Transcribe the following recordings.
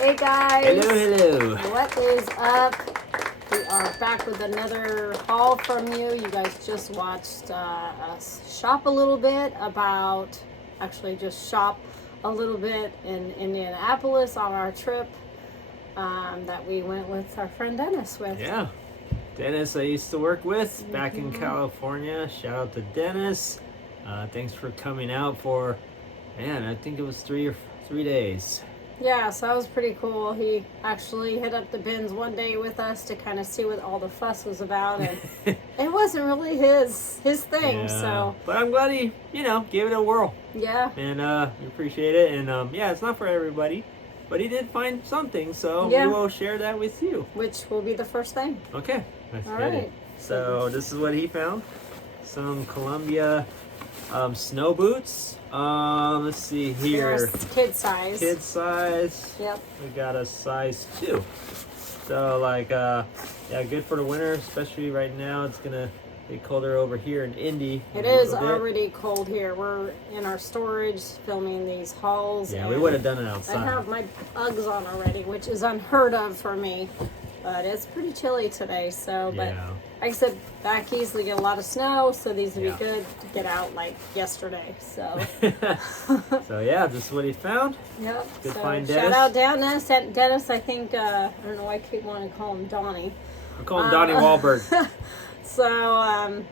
Hey guys. Hello. What is up? We are back with another haul from you. You guys just watched us shop a little bit shop a little bit in Indianapolis on our trip that we went with our friend Dennis with. Yeah. Dennis I used to work with back in California. Shout out to Dennis. Thanks for coming out for, I think it was 3 days. Yeah, so that was pretty cool. He actually hit up the bins one day with us to kind of see what all the fuss was about, and it wasn't really his thing. Yeah. So, but I'm glad he, gave it a whirl. Yeah. And we appreciate it. And it's not for everybody, but he did find something, so Yeah. we will share that with you. Which will be the first thing. Okay, let's All get right. it. So this is what he found. Some Columbia snow boots. Let's see here. There's kid size. Kid size. Yep. We got a size 2. So good for the winter, especially right now. It's gonna be colder over here in Indy. It is already cold here. We're in our storage filming these hauls. Yeah, we would have done it outside. I have my Uggs on already, which is unheard of for me. But it's pretty chilly today, so, but Yeah. like I said, back east we get a lot of snow, so these would Yeah. be good to get out like yesterday, so. So yeah, this is what he found. Yep. Good So find, shout Dennis. out Dennis. Dennis, I think, I don't know why I keep wanting to call him Donnie. I call him Donnie Wahlberg. So,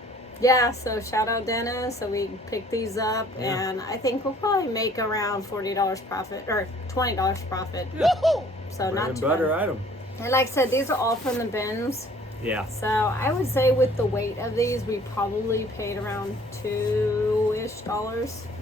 so shout out Dennis. So we picked these up, and I think we'll probably make around $40 profit, or $20 profit. Yeah. So not too butter bad. item. And like I said, these are all from the bins. Yeah. So I would say with the weight of these, we probably paid around $2-ish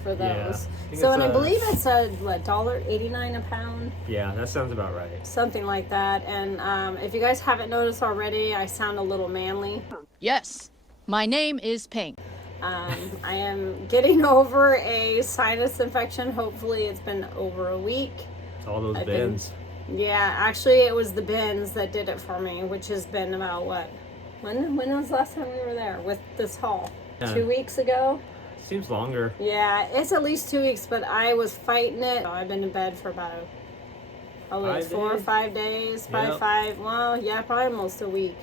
for those. Yeah. So, and I believe it's $1.89 a pound. Yeah, that sounds about right. Something like that. And if you guys haven't noticed already, I sound a little manly. Yes, my name is Pink. I am getting over a sinus infection. Hopefully it's been over a week. It's all those I've bins. Yeah, actually it was the bins that did it for me, which has been about what? When was the last time we were there with this haul? Yeah. 2 weeks ago? Seems longer. Yeah, it's at least 2 weeks, but I was fighting it. I've been in bed for about 4 or 5 days. Yep. Probably almost a week.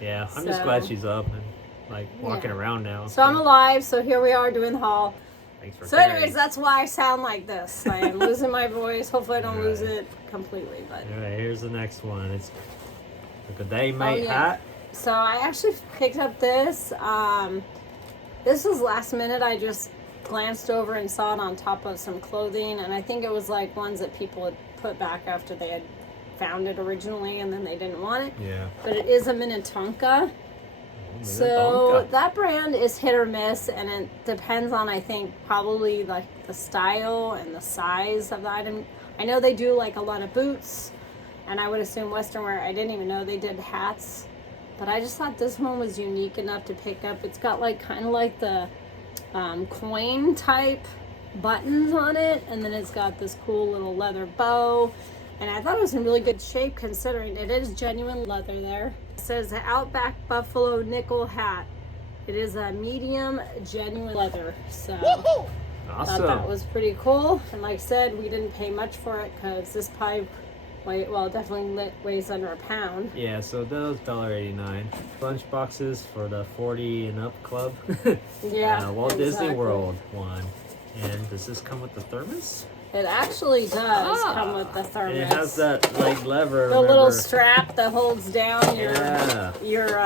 Yeah, I'm just glad she's up and walking around now. So I'm alive, so here we are doing the haul. Thanks for So sharing. anyways, that's why I sound like this. I am losing my voice. Hopefully I don't lose Right. it completely. But All right, here's the next one. It's a Good Day Mate yeah. hat. So I actually picked up this. This was last minute. I just glanced over and saw it on top of some clothing, and I think it was like ones that people had put back after they had found it originally and then they didn't want it. Yeah. But it is a Minnetonka. So that brand is hit or miss, and it depends on, I think, probably like the style and the size of the item. I know they do like a lot of boots, and I would assume Western wear. I didn't even know they did hats, but I just thought this one was unique enough to pick up. It's got like kind of like the coin type buttons on it, and then it's got this cool little leather bow. And I thought it was in really good shape considering it is genuine leather there. It says Outback Buffalo Nickel Hat. It is a medium genuine leather. So I Awesome. thought that was pretty cool. And like I said, we didn't pay much for it because this probably definitely weighs under a pound. Yeah, so those $1.89. Lunch boxes for the 40 and up club. Yeah, Walt Disney exactly. World one. And does this come with the thermos? It actually does come with the thermos. And it has that lever. The little strap that holds down your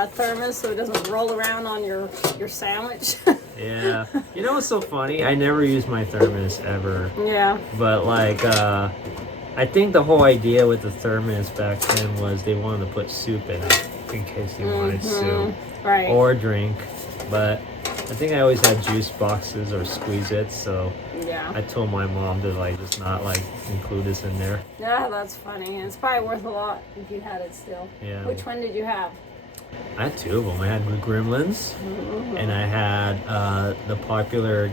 thermos so it doesn't roll around on your sandwich. Yeah. You know what's so funny? I never use my thermos ever. Yeah. But I think the whole idea with the thermos back then was they wanted to put soup in it in case you wanted soup. Right. Or drink. But I think I always had juice boxes or Squeeze-Its, so yeah. I told my mom to just not include this in there. Yeah, that's funny. It's probably worth a lot if you had it still. Yeah. Which one did you have? I had 2 of them. I had the Gremlins, and I had the popular,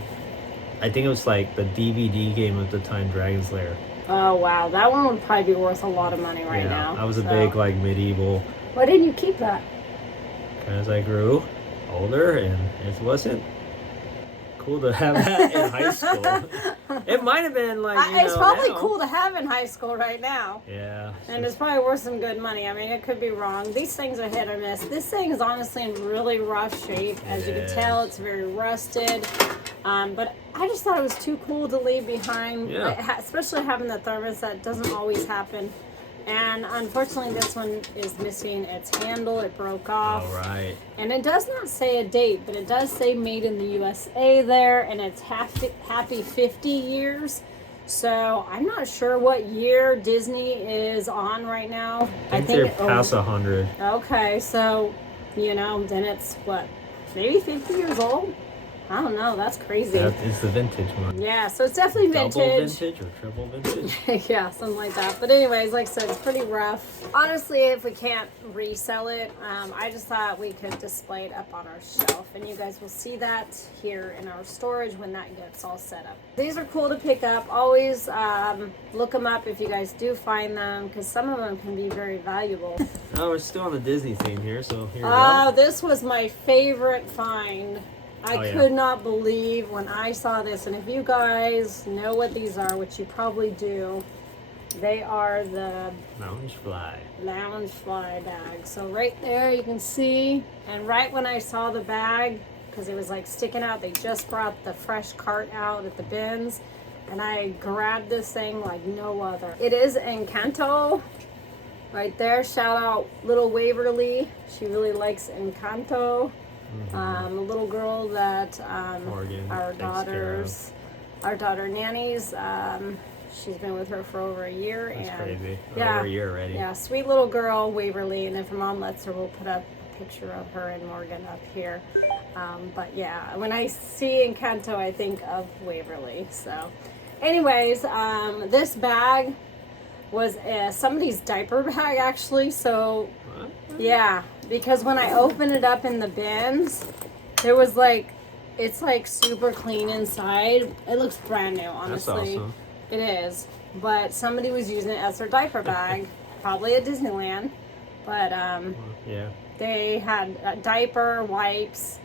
I think it was like the DVD game at the time, Dragon's Lair. Oh wow, that one would probably be worth a lot of money right now. I was a big medieval. Why didn't you keep that? Because I grew older and it wasn't cool to have that in high school. It might have been like, it's probably now. cool to have in high school right now. Yeah. And it's probably worth some good money. I mean, it could be wrong. These things are hit or miss. This thing is honestly in really rough shape. As you can tell, it's very rusted. But I just thought it was too cool to leave behind, especially having the thermos. That doesn't always happen. And unfortunately, this one is missing its handle. It broke off. All right. And it does not say a date, but it does say made in the USA there, and it's happy 50 years. So I'm not sure what year Disney is on right now. I think they're past 100. Okay, so, then it's what, maybe 50 years old? I don't know. That's crazy. That is the vintage one. Yeah, so it's definitely vintage. Double vintage or triple vintage? Yeah, something like that. But anyways, like I said, it's pretty rough. Honestly, if we can't resell it, I just thought we could display it up on our shelf. And you guys will see that here in our storage when that gets all set up. These are cool to pick up. Always look them up if you guys do find them, because some of them can be very valuable. Oh, we're still on the Disney theme here, so here we go. Oh, this was my favorite find. I could not believe when I saw this, and if you guys know what these are, which you probably do, they are the lounge fly bag. So right there you can see, and right when I saw the bag, because it was like sticking out, they just brought the fresh cart out at the bins, and I grabbed this thing like no other. It is Encanto right there. Shout out little Waverly, she really likes Encanto. A little girl that Morgan, our daughter nannies. She's been with her for over a year. That's and crazy. Yeah, over a year already. Yeah, sweet little girl, Waverly. And if her mom lets her, we'll put up a picture of her and Morgan up here. But yeah, when I see Encanto, I think of Waverly. So anyways, this bag was somebody's diaper bag actually. So What? yeah, because when I opened it up in the bins, there was it's super clean inside. It looks brand new, honestly. That's awesome. It is. But somebody was using it as their diaper bag, probably at Disneyland. But Yeah. they had diaper, wipes,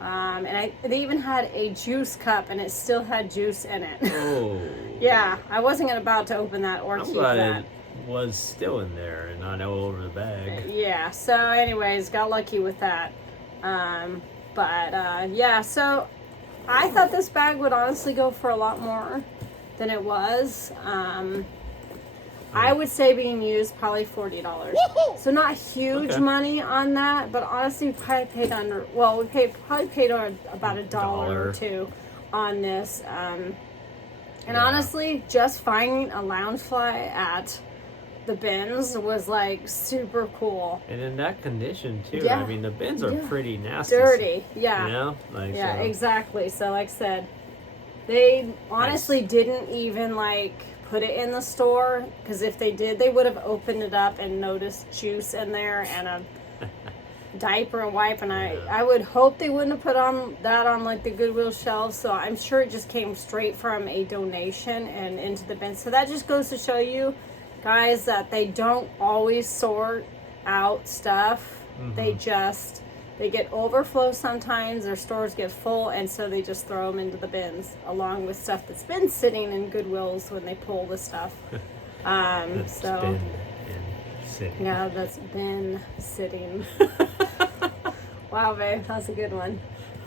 and they even had a juice cup, and it still had juice in it. Oh. Yeah, I wasn't about to open that or I'm keep glad that. it was still in there and not all over the bag. Yeah, so anyways, got lucky with that. Yeah, so I thought this bag would honestly go for a lot more than it was. I would say being used probably $40. So not huge money on that, but honestly we probably paid probably paid about $1 or $2 on this. And honestly, just finding a loungefly at the bins was super cool. And in that condition too. Yeah. I mean, the bins are pretty nasty. Dirty, yeah. You know? Yeah, exactly. So like I said, they honestly didn't even put it in the store, because if they did, they would have opened it up and noticed juice in there and a diaper and wipe, and I would hope they wouldn't have put that on the Goodwill shelves. So I'm sure it just came straight from a donation and into the bin. So that just goes to show you guys that they don't always sort out stuff. They get overflow sometimes. Their stores get full, and so they just throw them into the bins along with stuff that's been sitting in Goodwills when they pull the stuff. That's been sitting. Yeah, that's been sitting. Wow, babe, that's a good one.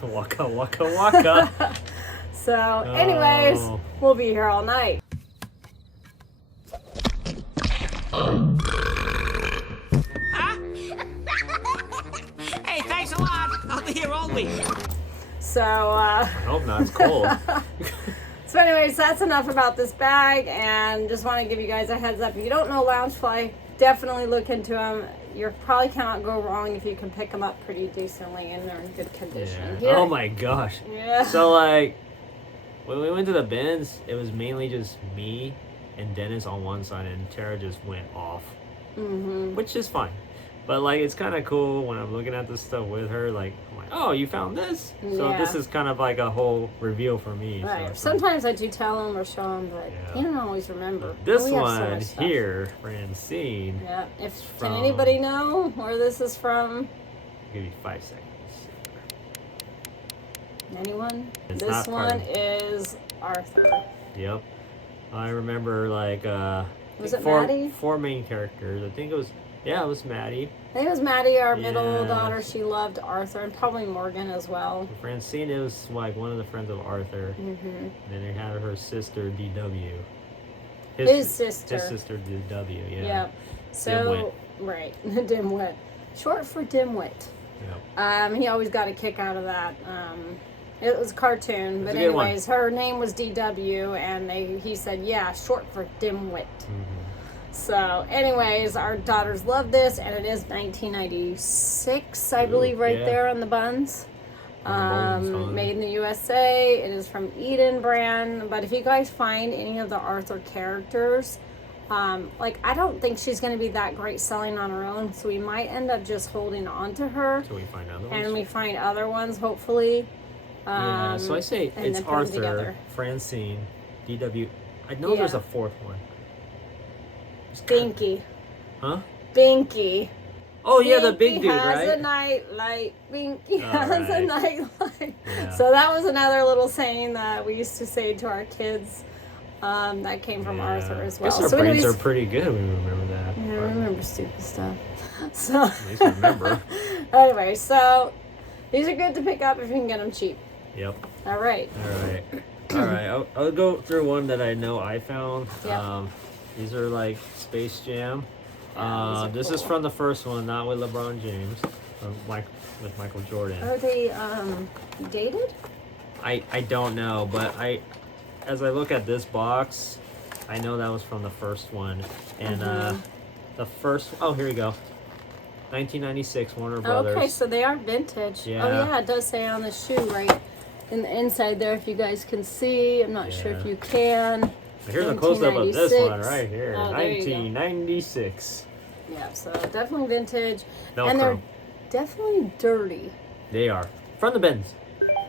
Waka waka waka. So, anyways, we'll be here all night. Hey, thanks a lot. I'll be here all week. So, I hope not. It's cold. So anyways, that's enough about this bag, and just want to give you guys a heads up. If you don't know Loungefly, definitely look into them. You probably cannot go wrong if you can pick them up pretty decently and they're in good condition. Yeah. Oh my gosh. Yeah. So when we went to the bins, it was mainly just me and Dennis on one side, and Tara just went off, which is fine. But it's kind of cool when I'm looking at this stuff with her. I'm like, oh, you found this? Yeah. So this is kind of a whole reveal for me. Right. So Sometimes I do tell them or show them, but you don't always remember. This We have so one much stuff. here, Francine. Yeah. Can anybody know where this is from? I'll give you 5 seconds. Anyone? It's This not one Arthur. is Arthur. Yep. I remember like Was it Maddie? four main characters. I think it was Maddie. I think it was Maddie, our middle daughter. She loved Arthur, and probably Morgan as well. Francine, it was like one of the friends of Arthur. Mm-hmm. And then they had her sister, DW. His sister. His sister, DW, yeah. Yep. So, right. Dimwit. Short for Dimwit. Yep. He always got a kick out of that. It was a cartoon, but anyways, her name was DW, and he said, yeah, short for Dimwit. Mm-hmm. So, anyways, our daughters love this, and it is 1996, I believe, there on the buns. Made in the USA. It is from Eden brand. But if you guys find any of the Arthur characters, I don't think she's going to be that great selling on her own, so we might end up just holding on to her. So we find other ones. And we find other ones, hopefully. So I say it's Arthur, Francine, DW. I know there's a fourth one. Binky. Huh? Binky. Oh, yeah, the big dude, right? Binky has a nightlight. Binky has a nightlight. Yeah. So that was another little saying that we used to say to our kids that came from Arthur as well. I guess our brains are pretty good. We remember that. Yeah, I remember stupid stuff. So, at least remember. Anyway, so these are good to pick up if you can get them cheap. Yep. All right. I'll go through one that I know I found. Yep. These are like Space Jam. This cool. is from the first one, not with LeBron James, with Michael Jordan. Are they dated? I don't know, but as I look at this box, I know that was from the first one, and the first. Oh, here we go. 1996 Warner Brothers. Okay, so they are vintage. Yeah. Oh yeah, it does say on the shoe right in the inside there. If you guys can see, I'm not sure if you can. Here's a close-up of this one right here. Oh, 1996. Yeah, so definitely vintage. Velcro. And they're definitely dirty. They are. From the bins.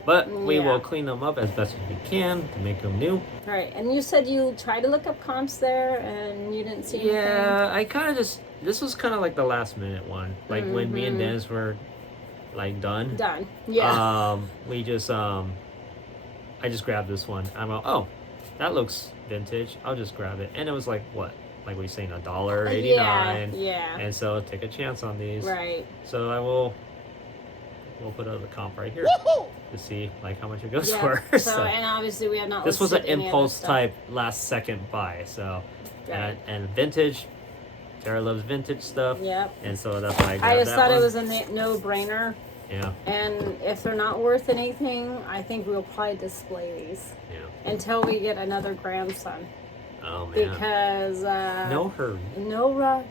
But we will clean them up as best as we can to make them new. All right, and you said you tried to look up comps there and you didn't see anything? Yeah, I kind of just... This was kind of like the last minute one. Like when me and Dennis were like done. Yeah. We just... I just grabbed this one. I'm like, oh, that looks vintage. I'll just grab it. And it was like, what? Like we saying $1.89. Yeah. And so take a chance on these. Right. So we'll put a comp right here to see like how much it goes for. So and obviously we have not. This was an impulse type last second buy. So and vintage. Tara loves vintage stuff. Yep. And so that's why I grabbed that I just thought one. it was a no-brainer. Yeah. And if they're not worth anything, I think we'll probably display these. Yeah. Until we get another grandson. Oh man. Because no hurry. No rush.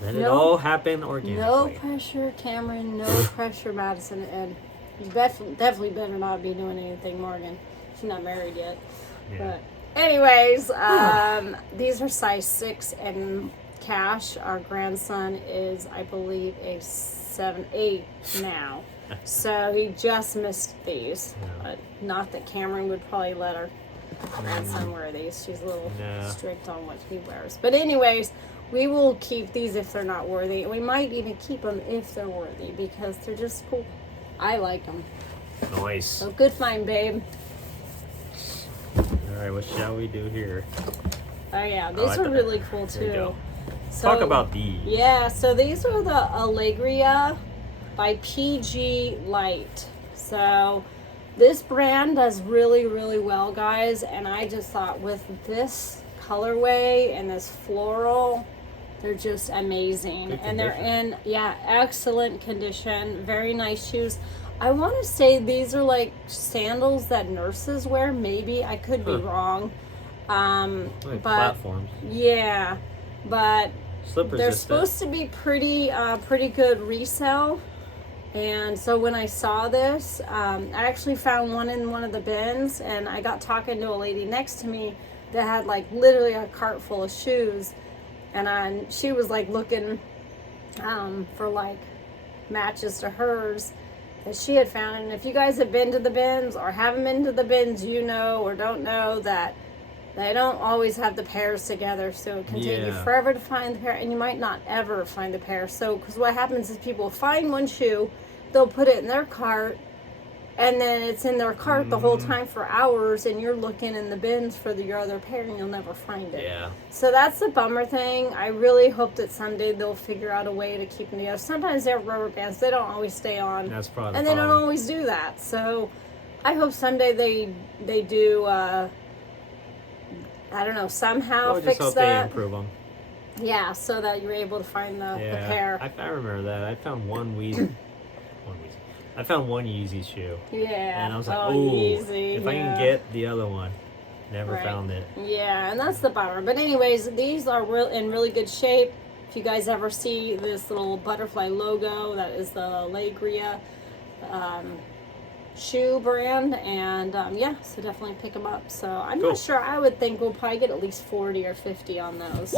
Let it all happen organically. No pressure, Cameron. No pressure, Madison. And you definitely better not be doing anything, Morgan. She's not married yet. Yeah. But anyways, these are size 6 and cash. Our grandson is, I believe, a 7-8 now. So he just missed these. But not that Cameron would probably let our grandson wear these. She's a little strict on what he wears. But anyways, we will keep these if they're not worthy. We might even keep them if they're worthy because they're just cool. I like them. Nice. So good find, babe. Alright, what shall we do here? Oh yeah, these are really cool too. So, talk about these. Yeah, so these are the Allegria by PG Light. So this brand does really, really well, guys. And I just thought with this colorway and this floral, they're just amazing. And they're in, excellent condition. Very nice shoes. I want to say these are like sandals that nurses wear. Maybe I could be wrong. Like but platforms. Yeah, but they're supposed to be pretty good resell. And so when I saw this, I actually found one in one of the bins, and I got talking to a lady next to me that had like literally a cart full of shoes, and she was like looking for like matches to hers that she had found. And if you guys have been to the bins or haven't been to the bins, you know or don't know that they don't always have the pairs together, so it can take you forever to find the pair, and you might not ever find the pair. So, because what happens is people find one shoe, they'll put it in their cart, and then it's in their cart the whole time for hours, and you're looking in the bins for your other pair, and you'll never find it. Yeah. So that's the bummer thing. I really hope that someday they'll figure out a way to keep them together. Sometimes they have rubber bands; they don't always stay on. That's probably. And they don't always do that. So I hope someday they do. I don't know, somehow Well, fix just hope that. they improve them. Yeah, so that you're able to find the pair. I remember that. I found one Weezy. I found one Yeezy shoe. Yeah. And I was like, Yeezy, if I can get the other one. Never found it. Yeah, and that's the bummer. But anyways, these are in really good shape. If you guys ever see this little butterfly logo, that is the Legria shoe brand, and so definitely pick them up. So I'm not sure. I would think we'll probably get at least 40 or 50 on those.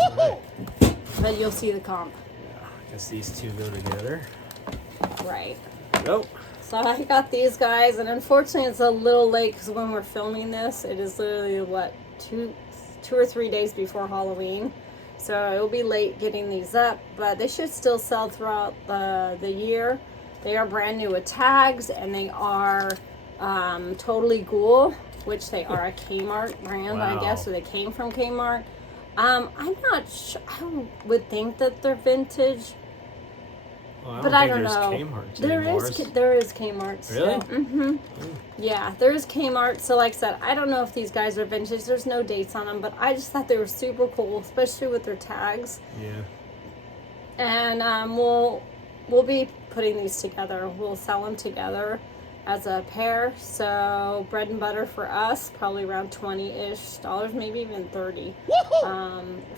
But you'll see the comp. Yeah, I guess these two go together. Right. Nope. So I got these guys, and unfortunately it's a little late because when we're filming this, it is literally two or 3 days before Halloween. So it'll be late getting these up, but they should still sell throughout the year. They are brand new with tags, and they are totally Goodwill, which they are a Kmart brand, I guess, or they came from Kmart. I'm not sure. I would think that they're vintage, but I don't know. There is Kmart. Really? Mm-hmm. Yeah, there is Kmart. So like I said, I don't know if these guys are vintage. There's no dates on them, but I just thought they were super cool, especially with their tags. Yeah. And we'll be putting these together. We'll sell them together as a pair. So bread and butter for us, probably around $20-ish, maybe even 30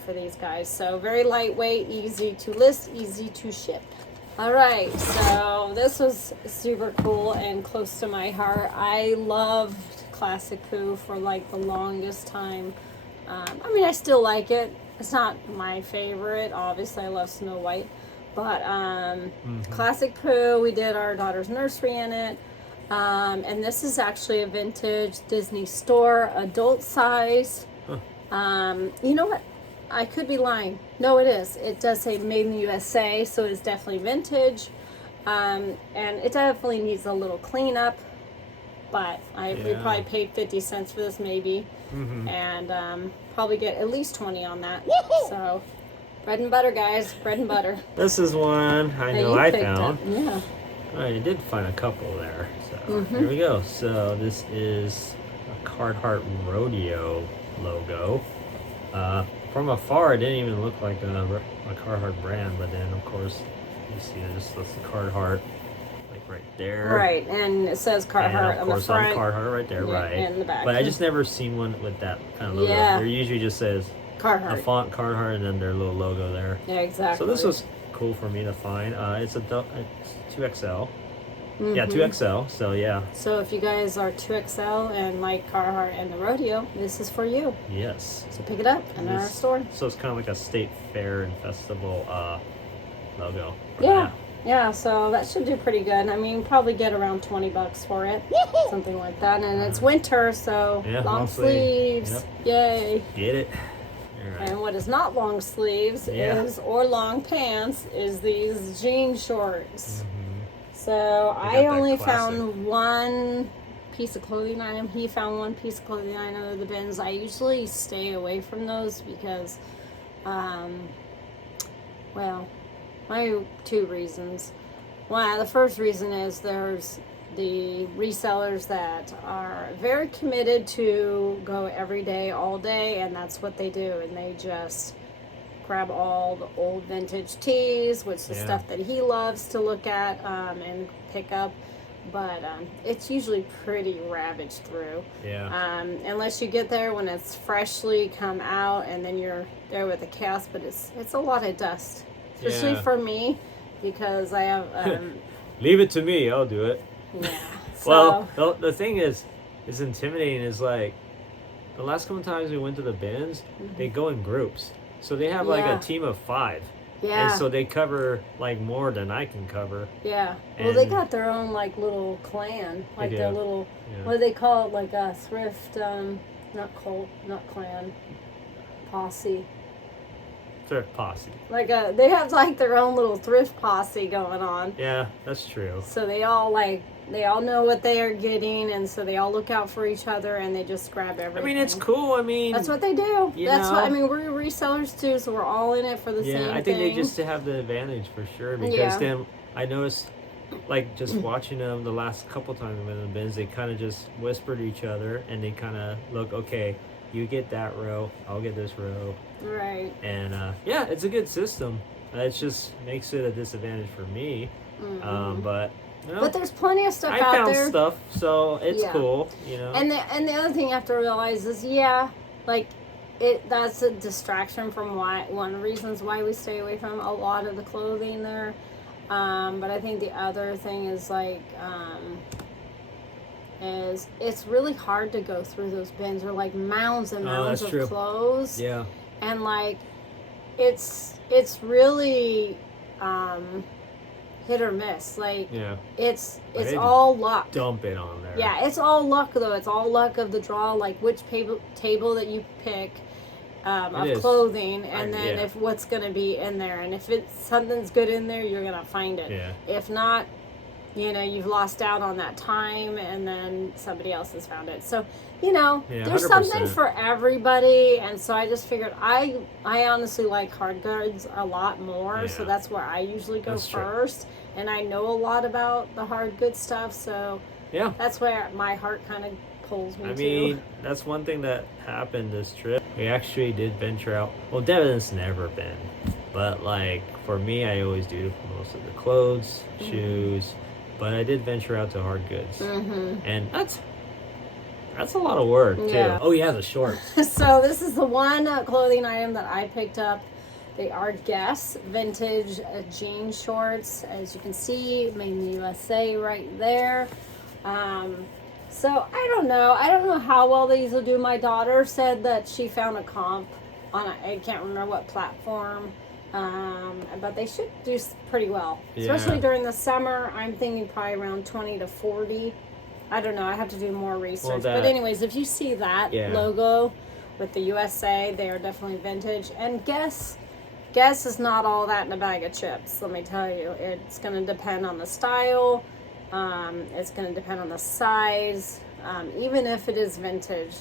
for these guys. So very lightweight, easy to list, easy to ship. All right, so this was super cool and close to my heart. I loved Classic Pooh for like the longest time. I mean, I still like it. It's not my favorite. Obviously, I love Snow White. But Classic Pooh, we did our daughter's nursery in it. And this is actually a vintage Disney store, adult size. You know what? I could be lying. No, it is. It does say made in the USA, so it's definitely vintage. And it definitely needs a little cleanup. But we probably paid 50 cents for this, maybe. And probably get at least 20 on that. So... bread and butter, guys. Bread and butter. This is one I know I found. Yeah. I did find a couple there. So here we go. So this is a Carhartt Rodeo logo. From afar, it didn't even look like a Carhartt brand, but then of course you see this. That's the Carhartt, like right there. Right, and it says Carhartt on the front. And Carhartt right there, right. And the back. But I just never seen one with that kind of logo. Yeah. There usually just says Carhartt. a font Carhartt and then their little logo there. Yeah, exactly. So this was cool for me to find. It's 2XL. Yeah, 2XL. So yeah. So if you guys are 2XL and like Carhartt and the rodeo, this is for you. Yes. So pick it up in our store. So it's kind of like a state fair and festival logo. Yeah. Yeah, so that should do pretty good. I mean, probably get around $20 for it. Something like that. And it's winter, so long sleeves. Yep. Yay. Get it. Right. And what is not long sleeves or long pants is these jean shorts. So I only found one piece of clothing item. He found one piece of clothing item of the bins. I usually stay away from those because, well, my two reasons. One, the first reason is there's the resellers that are very committed to go every day, all day, and that's what they do. And they just grab all the old vintage tees, which is stuff that he loves to look at and pick up. But it's usually pretty ravaged through. Yeah. Unless you get there when it's freshly come out, and then you're there with the chaos. But it's a lot of dust, especially for me, because I have. Leave it to me. I'll do it. Yeah. So, well, the thing is intimidating. Is like the last couple times we went to the bins, they go in groups. So they have like a team of 5. Yeah. And so they cover like more than I can cover. Yeah. Well, they got their own like little clan, like their little what do they call it? Like a thrift, not clan, posse. Thrift posse. Like they have like their own little thrift posse going on. Yeah, that's true. So they all like They all know what they are getting, and so they all look out for each other, and they just grab everything. I mean, it's cool. I mean, that's what they do. That's know? what I mean. We're resellers too, so we're all in it for the same thing. Yeah, I think they just have the advantage for sure, because then I noticed, like, just watching them the last couple times in the bins, they kind of just whisper to each other, and they kind of look, okay, you get that row, I'll get this row. Right. And yeah, it's a good system. It just makes it a disadvantage for me. But you know, but there's plenty of stuff I out found there. stuff, so it's cool, you know. And the other thing you have to realize is, like, that's a distraction from one of the reasons why we stay away from a lot of the clothing there. But I think the other thing is, like, is it's really hard to go through those bins. They're like mounds and mounds of clothes. Yeah. And like, it's really hit or miss. Like, it's all luck. Dump it on there. Yeah, it's all luck though. It's all luck of the draw, like which table that you pick of clothing, and then if what's gonna be in there, and if something's good in there, you're gonna find it. Yeah. If not, you know, you've lost out on that time, and then somebody else has found it. So, you know, there's 100%. something for everybody, and so I just figured I honestly like hard goods a lot more, so that's where I usually go first, and I know a lot about the hard good stuff, so that's where my heart kind of pulls me to. I mean, that's one thing that happened this trip. We actually did venture out. Well, Devon's never been, but like for me, I always do most of the clothes, shoes. But I did venture out to hard goods, and that's a lot of work too. Oh yeah, the shorts. So this is the one clothing item that I picked up. They are Guess vintage jean shorts, as you can see, made in the USA right there. So I don't know how well these will do. My daughter said that she found a comp on I can't remember what platform. But they should do pretty well, especially during the summer. I'm thinking probably around 20 to 40. I don't know. I have to do more research. But anyways, if you see that logo with the USA, they are definitely vintage. And Guess is not all that in a bag of chips. Let me tell you, it's going to depend on the style. It's going to depend on the size. Even if it is vintage,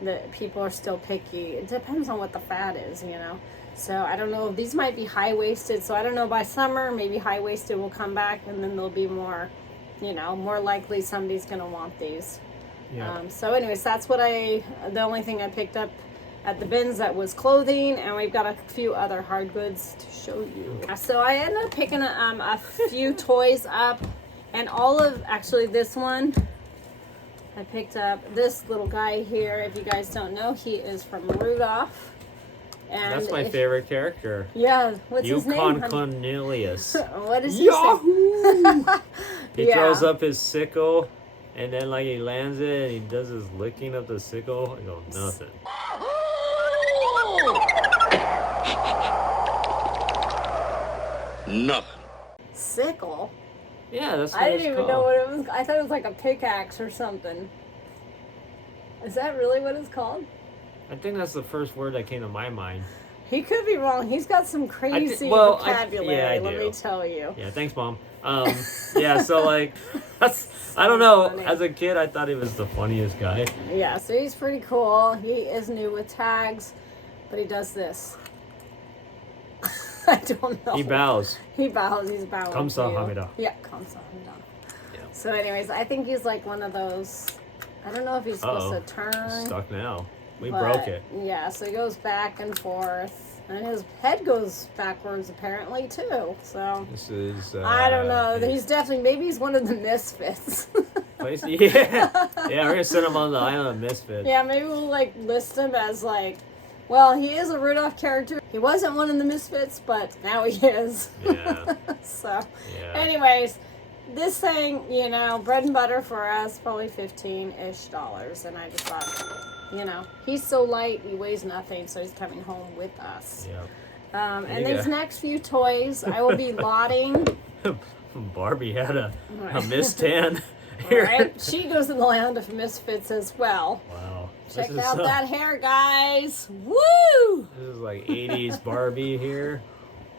the people are still picky. It depends on what the fat is, you know. So I don't know. These might be high-waisted. So I don't know, by summer, maybe high-waisted will come back, and then they'll be more, you know, more likely somebody's going to want these. Yeah. So anyways, that's what the only thing I picked up at the bins that was clothing, and we've got a few other hard goods to show you. So I ended up picking a few toys up, and actually this one, I picked up this little guy here. If you guys don't know, he is from Rudolph. And that's my favorite character. Yeah, what's his name? Yukon Cornelius. What is he saying? He throws up his sickle, and then like he lands it, and he does his licking of the sickle. I go, nothing. Nothing. Sickle? Yeah, that's what I didn't even know what it was. I thought it was like a pickaxe or something. Is that really what it's called? I think that's the first word that came to my mind. He could be wrong. He's got some crazy vocabulary, let me tell you. Yeah, thanks, Mom. Yeah, so like, I don't know. Funny. As a kid, I thought he was the funniest guy. Yeah, so he's pretty cool. He is new with tags, but he does this. I don't know. He bows. He's bowing. Kamsahamnida. Yeah, Kamsahamnida. Yeah. So anyways, I think he's like one of those, I don't know if he's supposed to turn. It's stuck now. We broke it. Yeah, so he goes back and forth, and his head goes backwards apparently too. So this is. I don't know. Maybe he's one of the misfits. Yeah, we're gonna send him on the island of misfits. Yeah, maybe we'll like list him as like, well, he is a Rudolph character. He wasn't one of the misfits, but now he is. Yeah. So, anyways, this thing, you know, bread and butter for us, probably $15-ish, and I just thought, you know, he's so light, he weighs nothing, so he's coming home with us. Yeah. And these next few toys, I will be lotting. Barbie had a mistan. Right? She goes in the land of misfits as well. Wow. Check out that hair, guys. Woo! This is like 80s Barbie here.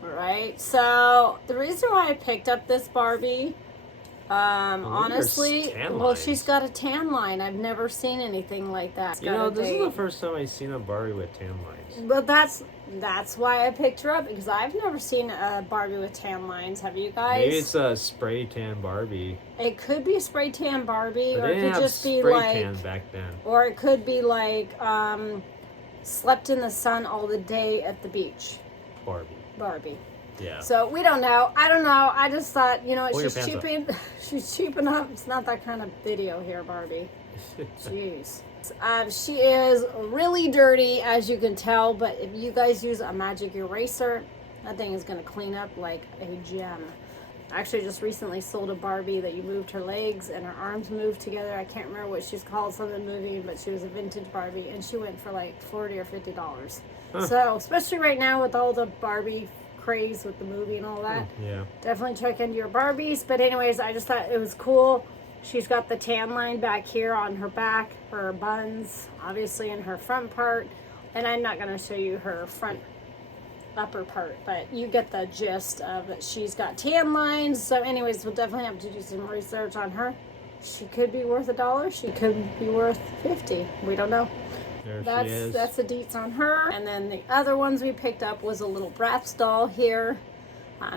Right. So the reason why I picked up this Barbie Honestly, tan well, lines. she's got a tan line. I've never seen anything like that. You know, this is the first time I've seen a Barbie with tan lines. But that's why I picked her up, because I've never seen a Barbie with tan lines. Have you guys? Maybe it's a spray tan Barbie. It could be a spray tan Barbie, But or they it didn't could have just be spray like, tan back then. or it could be like slept in the sun all the day at the beach. Barbie. Yeah. So we don't know. I don't know. I just thought, you know, Pull your she's pants cheaping. She's cheaping up. It's not that kind of video here, Barbie. Jeez. She is really dirty, as you can tell. But if you guys use a magic eraser, that thing is going to clean up like a gem. I actually just recently sold a Barbie that you moved her legs and her arms moved together. I can't remember what she's called, something moving, but she was a vintage Barbie, and she went for like $40 or $50. Huh. So especially right now with all the Barbie craze with the movie and all that, Yeah. definitely check into your Barbies. But anyways, I just thought it was cool. She's got the tan line back here on her back, her buns, obviously in her front part, and I'm not going to show you her front upper part, but you get the gist of it. She's got tan lines. So anyways, we'll definitely have to do some research on her. She could be worth $1. She could be worth $50. We don't know. There she is. That's the deets on her. And then the other ones we picked up was a little Bratz doll here.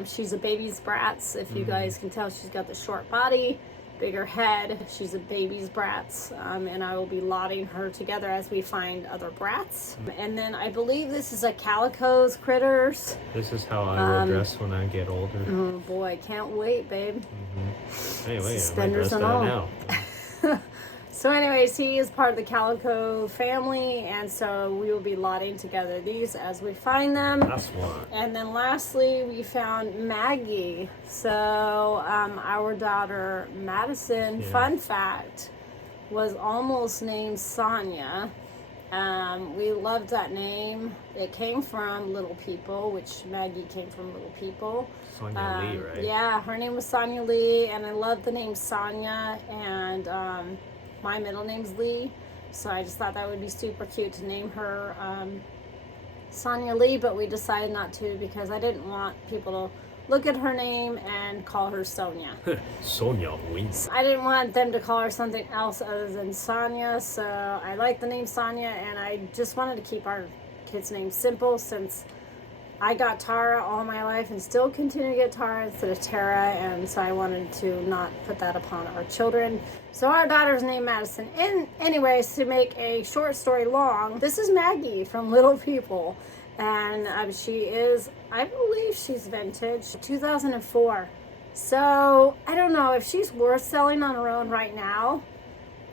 She's a baby's Bratz. If you guys can tell, she's got the short body, bigger head. She's a baby's Bratz, and I will be lotting her together as we find other Bratz. And then I believe this is a Calico's Critters. This is how I will dress when I get older. Oh boy, can't wait, babe. Hey, wait, Suspenders I and might all. dress that now. So anyways, he is part of the Calico family, and so we will be lotting together these as we find them. That's one. And then lastly, we found Maggie. So our daughter Madison, fun fact, was almost named Sonia. We loved that name. It came from Little People, which Maggie came from Little People. Sonia Lee, right? Yeah, her name was Sonia Lee, and I love the name Sonia, and my middle name's Lee, so I just thought that would be super cute to name her Sonia Lee, but we decided not to because I didn't want people to look at her name and call her Sonia. Sonia Lee. I didn't want them to call her something else other than Sonia, so I like the name Sonia, and I just wanted to keep our kids' name simple since I got Tara all my life and still continue to get Tara instead of Tara, and so I wanted to not put that upon our children. So our daughter's named Madison. And anyways, to make a short story long, this is Maggie from Little People, and she is, I believe she's vintage, 2004. So I don't know if she's worth selling on her own right now.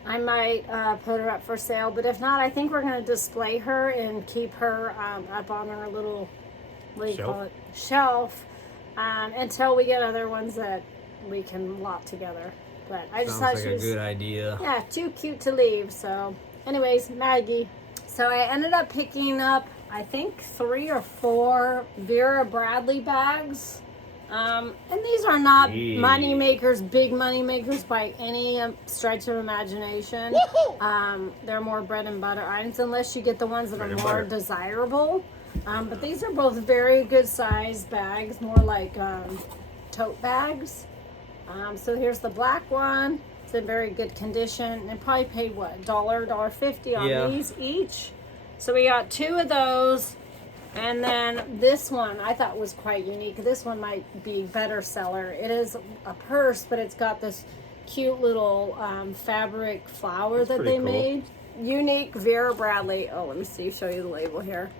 I might put her up for sale, but if not, I think we're going to display her and keep her up on our little, what do you call it, shelf, until we get other ones that we can lot together. But I just thought Sounds she like was a good idea. Yeah, too cute to leave. So anyways, Maggie. So I ended up picking up, I think, 3 or 4 Vera Bradley bags. And these are not money makers, big money makers by any stretch of imagination. They're more bread and butter items, unless you get the ones that are more desirable. But these are both very good size bags, more like tote bags. So here's the black one. It's in very good condition. And probably paid what, $1.50 on these each. So we got 2 of those. And then this one I thought was quite unique. This one might be better seller. It is a purse, but it's got this cute little fabric flower that they made. Unique Vera Bradley. Oh, let me see, show you the label here.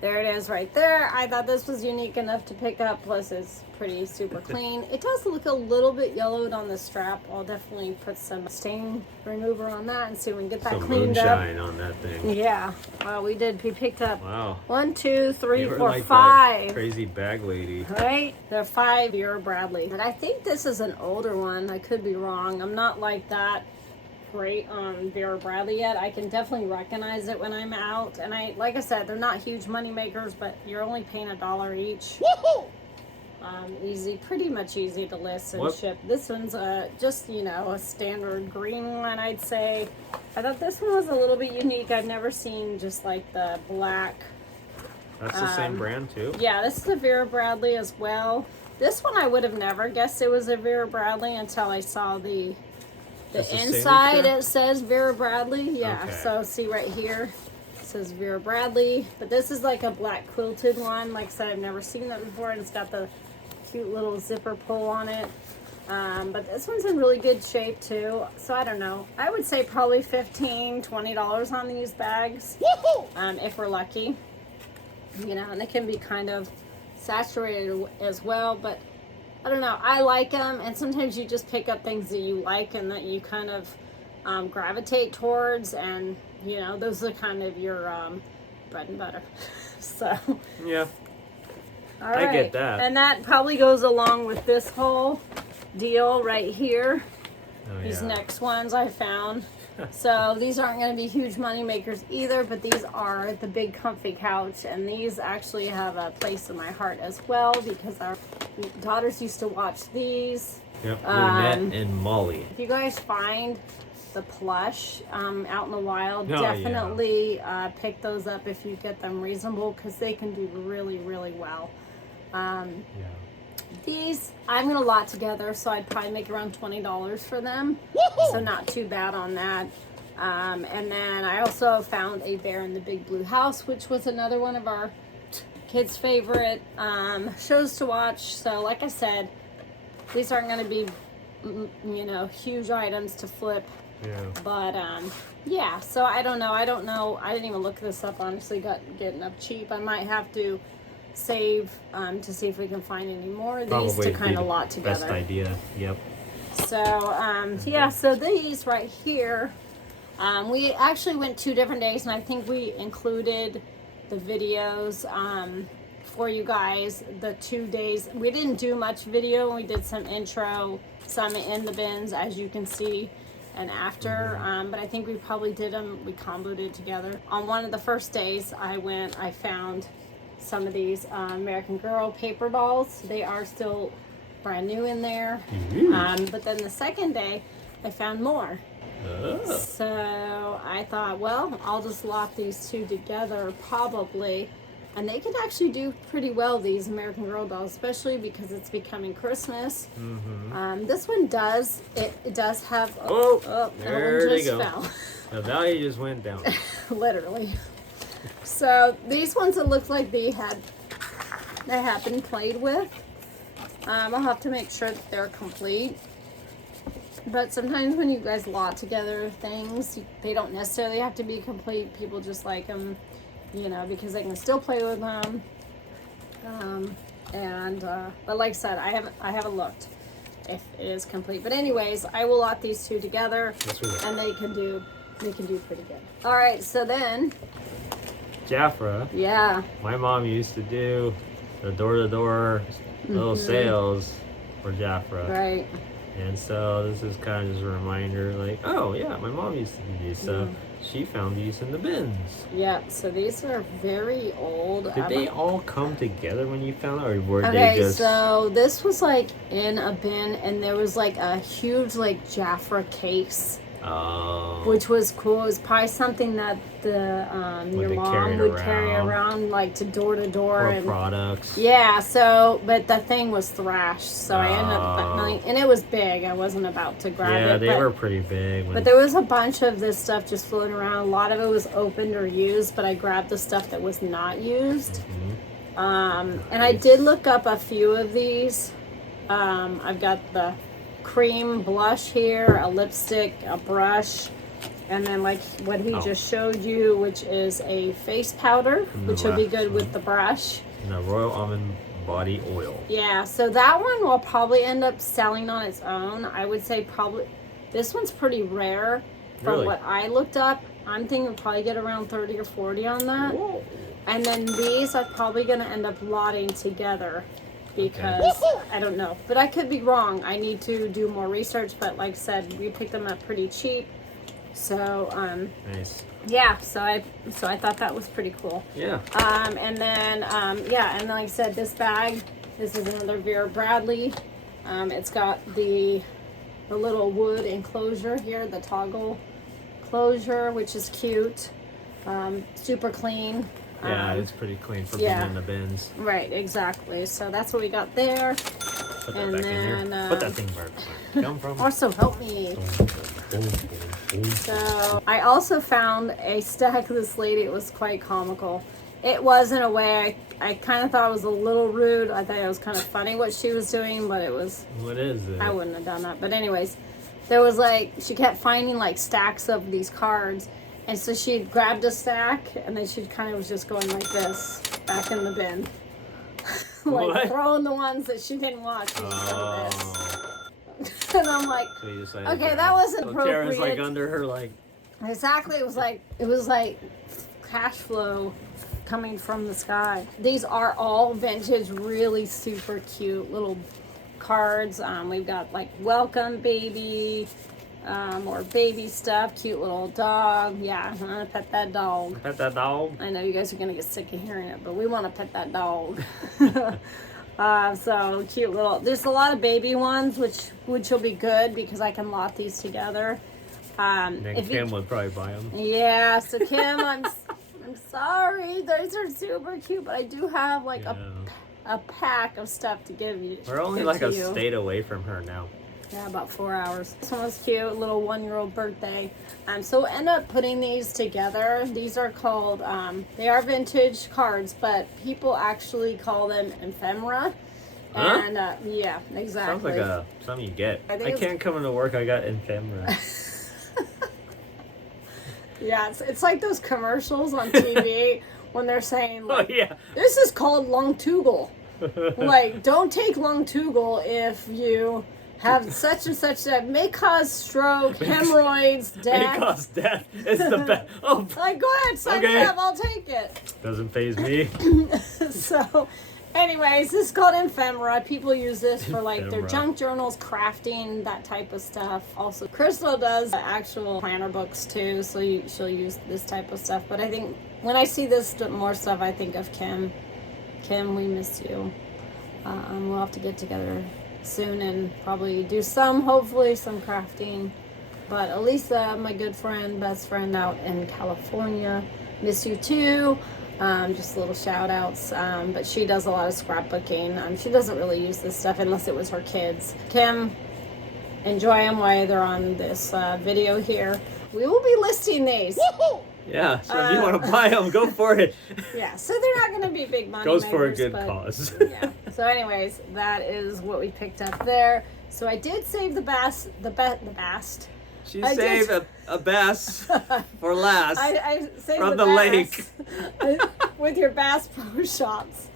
There it is right there. I thought this was unique enough to pick up, plus it's pretty super clean. It does look a little bit yellowed on the strap. I'll definitely put some stain remover on that and see if we can get that cleaned up. Some moonshine on that thing. Yeah, well, we picked up 1, 2, 3, 4, like 5. That crazy bag lady. Right? There are 5 Vera Bradley. But I think this is an older one. I could be wrong. I'm not like that great on Vera Bradley yet. I can definitely recognize it when I'm out, and like I said, they're not huge money makers, but you're only paying $1 each. Easy, pretty much easy to list and ship. This one's just, a standard green one, I'd say. I thought this one was a little bit unique. I've never seen just like the black. That's the same brand too? Yeah, this is a Vera Bradley as well. This one I would have never guessed it was a Vera Bradley until I saw the Just the inside. signature? It says Vera Bradley. Yeah. Okay. So see right here, it says Vera Bradley. But this is like a black quilted one. Like I said, I've never seen that before, and it's got the cute little zipper pull on it. But this one's in really good shape too. So I don't know. I would say probably $15, $20 on these bags, if we're lucky. You know, and they can be kind of saturated as well, but I don't know. I like them, and sometimes you just pick up things that you like and that you kind of gravitate towards, and you know, those are kind of your bread and butter. So Yeah. all right. I get that. And that probably goes along with this whole deal right here. Oh, These yeah. next ones I found. So these aren't going to be huge money makers either, but these are the big comfy couch, and these actually have a place in my heart as well because our daughters used to watch these. Yep. Lynette and Molly. If you guys find the plush out in the wild, Oh, definitely pick those up if you get them reasonable, because they can do really, really well. Yeah. These I'm gonna lot together, so I'd probably make around $20 for them. So not too bad on that. And then I also found a Bear in the Big Blue House, which was another one of our kids' favorite shows to watch. So like I said, these aren't gonna be, you know, huge items to flip. Yeah. But yeah, so I don't know. I didn't even look this up, honestly. Getting up cheap. I might have to save to see if we can find any more of these to kind of lot together. Best idea. Yep. So yeah, so these right here, we actually went 2 different days, and I think we included the videos for you guys the 2 days. We didn't do much video. We did some intro, some in the bins, as you can see, and after. But I think we probably did them. We comboed it together. On one of the first days, I found some of these American Girl paper dolls. They are still brand new in there. But then the second day, I found more. So I thought, well, I'll just lock these 2 together probably. And they could actually do pretty well, these American Girl dolls, especially because it's becoming Christmas. This one does, it does have, there they go. Fell. The value just went down. Literally. So these ones, it looks like they have been played with. I'll have to make sure that they're complete. But sometimes when you guys lot together things, they don't necessarily have to be complete. People just like them, you know, because they can still play with them. But like I said, I haven't looked if it is complete. But anyways, I will lot these 2 together, and they can do pretty good. All right, so then Jafra. yeah. My mom used to do the door-to-door little sales for Jafra. Right. And so this is kind of just a reminder, like, oh yeah, my mom used to do these. So she found these in the bins. Yeah, so these are very old. Did they all come together when you found it, or were they just... so this was like in a bin, and there was like a huge like Jafra case. Oh. Which was cool. It was probably something that your mom would carry around, like to door, Or and products. yeah. So, but the thing was thrashed, so I ended up, and it was big. I wasn't about to grab it. Yeah, they were pretty big. But there was a bunch of this stuff just floating around. A lot of it was opened or used, but I grabbed the stuff that was not used. And I did look up a few of these. I've got the cream blush here, a lipstick, a brush, and then like what he just showed you, which is a face powder, which would be good with the brush. And the Royal Almond Body Oil. Yeah, so that one will probably end up selling on its own. I would say probably this one's pretty rare from what I looked up. I'm thinking we'll probably get around 30 or 40 on that. Whoa. And then these are probably going to end up lotting together, because I don't know, but I could be wrong. I need to do more research, but like I said, we picked them up pretty cheap. So nice. Yeah, so I thought that was pretty cool. Yeah. And then like I said, this bag, this is another Vera Bradley. It's got the little wood enclosure here, the toggle closure, which is cute. Super clean. Yeah, it's pretty clean for yeah. being in the bins. Right, exactly. So that's what we got there. Put that And back in here. Put that thing where it come from. Also, help me. So I also found a stack of this lady. It was quite comical. It was in a way I kind of thought it was a little rude. I thought it was kind of funny what she was doing, but it was. What is it? I wouldn't have done that. But anyways, there was like she kept finding like stacks of these cards, and so she grabbed a stack and then she kind of was just going like this back in the bin, like What? throwing the ones that she didn't want. She just did this. And I'm like, So you decided okay, that wasn't so appropriate. Tara's like under her like. Exactly, it was like cash flow coming from the sky. These are all vintage, really super cute little cards. We've got like welcome baby, or baby stuff, cute little dog. Yeah, I'm gonna pet that dog. Pet that dog. I know you guys are gonna get sick of hearing it, but we want to pet that dog. So cute little. There's a lot of baby ones, which will be good because I can lot these together. And then Kim would probably buy them. Yeah, so Kim, I'm sorry. Those are super cute, but I do have like a pack of stuff to give you. We're only like a state away from her now. Yeah, about 4 hours. This one was cute, little 1-year-old birthday. So we'll end up putting these together. These are called, they are vintage cards, but people actually call them ephemera. Huh? And yeah, exactly. Sounds like something you get. I it's- can't come into work. I got ephemera. Yeah, it's like those commercials on TV when they're saying, like, Oh yeah. this is called Longtoogle. Like, don't take Longtoogle if you have such and such that may cause stroke, hemorrhoids, death. May cause death. It's the best. Oh, Like, go ahead, sign Okay. me up, I'll take it. doesn't faze me. So, anyways, this is called ephemera. People use this for like their Ephemera. junk journals, crafting, that type of stuff. Also, Crystal does actual planner books too, so she'll use this type of stuff. But I think when I see this more stuff, I think of Kim. Kim, we miss you. We'll have to get together soon and probably do hopefully some crafting. But Elisa, my good friend, best friend out in California, miss you too. Just little shout outs. But she does a lot of scrapbooking. She doesn't really use this stuff unless it was her kids. Kim, enjoy them while they're on this video here. We will be listing these. Woohoo! Yeah, so if you want to buy them, go for it. Yeah, so they're not going to be big money Goes makers, for a good but, cause. Yeah. So anyways, that is what we picked up there. So I did save the best. She I saved did- a bass for last I saved from the the bass lake. with your Bass Pro Shops.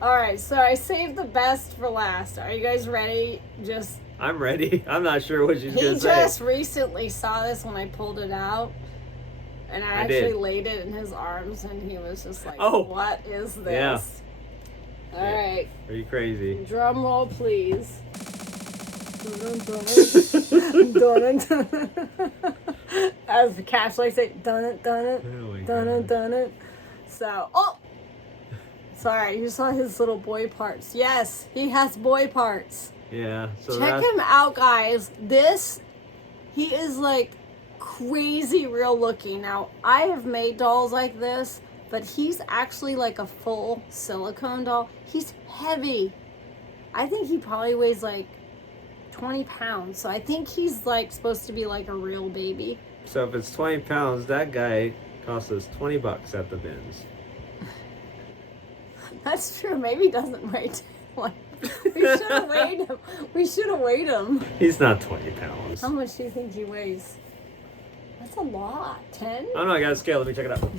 All right, so I saved the best for last. Are you guys ready? I'm ready. I'm not sure what she's He gonna just say. recently saw this when I pulled it out, and I did. actually laid it in his arms, and he was just like, Oh. "What is this?" Yeah. All right, Are you crazy? drum roll, please. As the Cash likes it, done it, Oh my done it, God. done it. So, sorry, you saw his little boy parts. Yes, he has boy parts. Yeah. So Check him out, guys. He is like crazy real looking. Now, I have made dolls like this, but he's actually like a full silicone doll. He's heavy. I think he probably weighs like 20 pounds. So I think he's like supposed to be like a real baby. So if it's 20 pounds, that guy cost us $20 at the bins. That's true. Maybe he doesn't weigh like we should have weighed him. We should have weighed him. He's not 20 pounds. How much do you think he weighs? That's a lot. 10? Oh no, I got a scale. Let me check it out.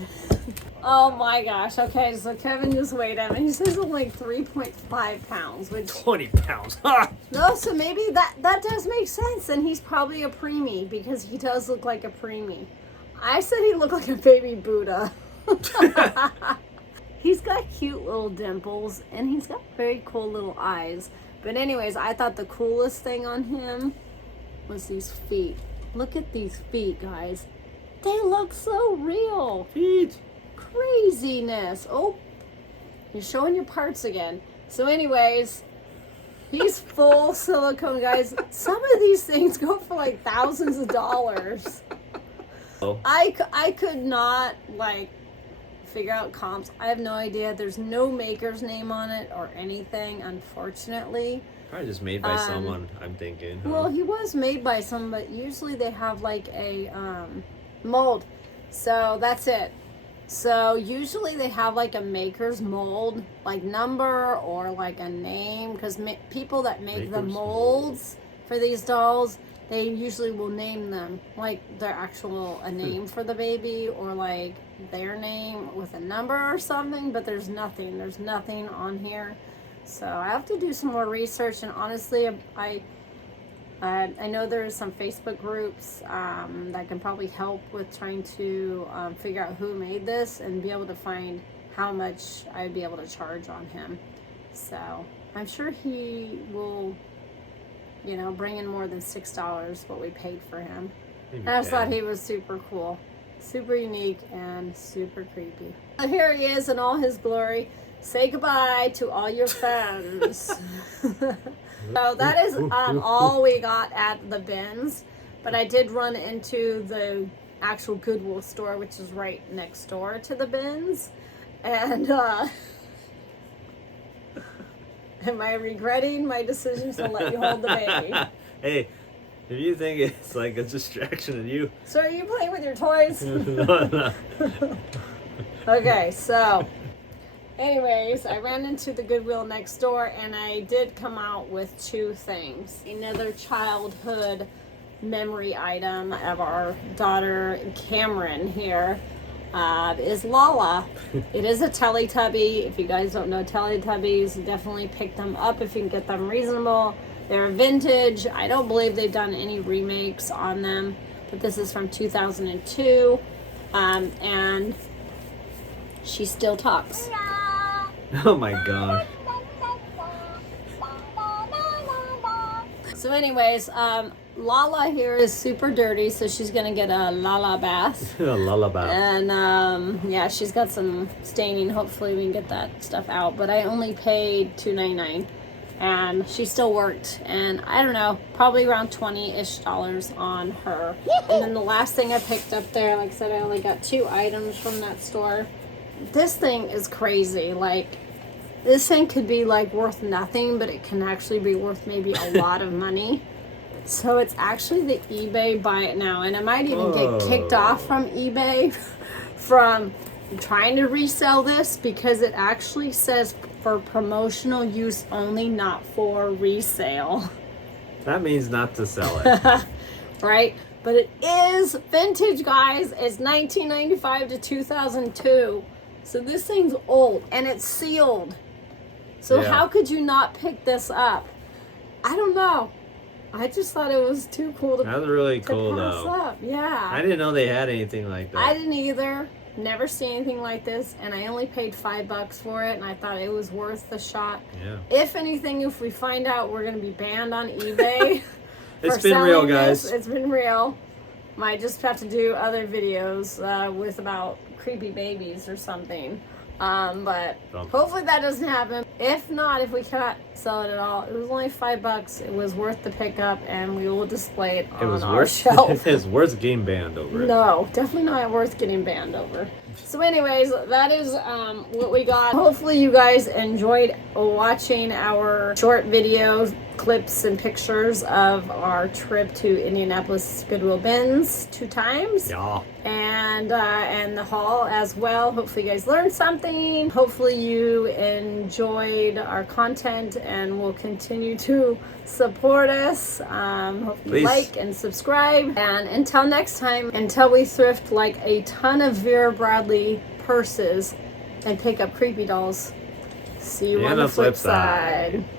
Oh my gosh. Okay, so Kevin just weighed him and he says it's like 3.5 pounds, which 20 pounds. Ha! no, so maybe that does make sense. And he's probably a preemie because he does look like a preemie. I said he looked like a baby Buddha. He's got cute little dimples and he's got very cool little eyes. But anyways, I thought the coolest thing on him was these feet. Look at these feet, guys. They look so real. Feet. Craziness. Oh, you're showing your parts again. So anyways, he's full silicone, guys. Some of these things go for like thousands of dollars. Oh. I could not like figure out comps. I have no idea. There's no maker's name on it or anything, unfortunately. Probably just made by someone, I'm thinking. Huh? Well, he was made by someone, but usually they have like a mold. So that's it. So usually they have like a maker's mold, like number or like a name, because people that make the molds for these dolls, they usually will name them like their actual a name for the baby, or like their name with a number or something. But there's nothing on here. So I have to do some more research. And honestly, I know there's some Facebook groups that can probably help with trying to figure out who made this and be able to find how much I'd be able to charge on him. So I'm sure he will, you know, bring in more than $6 what we paid for him. I just thought he was super cool, super unique, and super creepy. So here he is in all his glory. Say goodbye to all your friends. So that is all we got at the bins, but I did run into the actual Goodwill store, which is right next door to the bins, and am I regretting my decision to let you hold the baby? Hey, if you think it's like a distraction of you. So are you playing with your toys? No. Okay, so anyways, I ran into the Goodwill next door, and I did come out with two things. Another childhood memory item of our daughter Cameron here is Lala. It is a Teletubby. If you guys don't know Teletubbies, definitely pick them up if you can get them reasonable. They're vintage. I don't believe they've done any remakes on them, but this is from 2002, and she still talks. Oh my god. So anyways, Lala here is super dirty, so she's gonna get a Lala bath. A lullaby. And yeah, she's got some staining. Hopefully we can get that stuff out. But I only paid $2.99, and she still worked. And I don't know, probably around $20-ish on her. And then the last thing I picked up there, like I said, I only got 2 items from that store. This thing is crazy. Like, this thing could be like worth nothing, but it can actually be worth maybe a lot of money. So it's actually the eBay buy it now, and I might even get kicked off from eBay from trying to resell this, because it actually says for promotional use only, not for resale. That means not to sell it. Right? But it is vintage, guys. It's 1995 to 2002. So this thing's old, and it's sealed. So how could you not pick this up? I don't know. I just thought it was too cool to That's really cool pass though. up. Yeah. I didn't know they had anything like that. I didn't either. Never seen anything like this, and I only paid $5 for it, and I thought it was worth the shot. Yeah. If anything, if we find out we're gonna be banned on eBay, It's been real, guys. it's been real. Might just have to do other videos with about creepy babies or something. But hopefully that doesn't happen. If not, if we cannot sell it at all, it was only $5. It was worth the pickup, and we will display it on our shelf. It was worth getting banned over it. No, definitely not worth getting banned over. So anyways, that is what we got. Hopefully you guys enjoyed watching our short video clips and pictures of our trip to Indianapolis Goodwill Bins 2 times. Yeah. And the haul as well. Hopefully you guys learned something. Hopefully you enjoyed our content and will continue to support us. Hopefully like and subscribe. And until next time, until we thrift like a ton of Vera Bradley purses and pick up creepy dolls. See you on the flip side.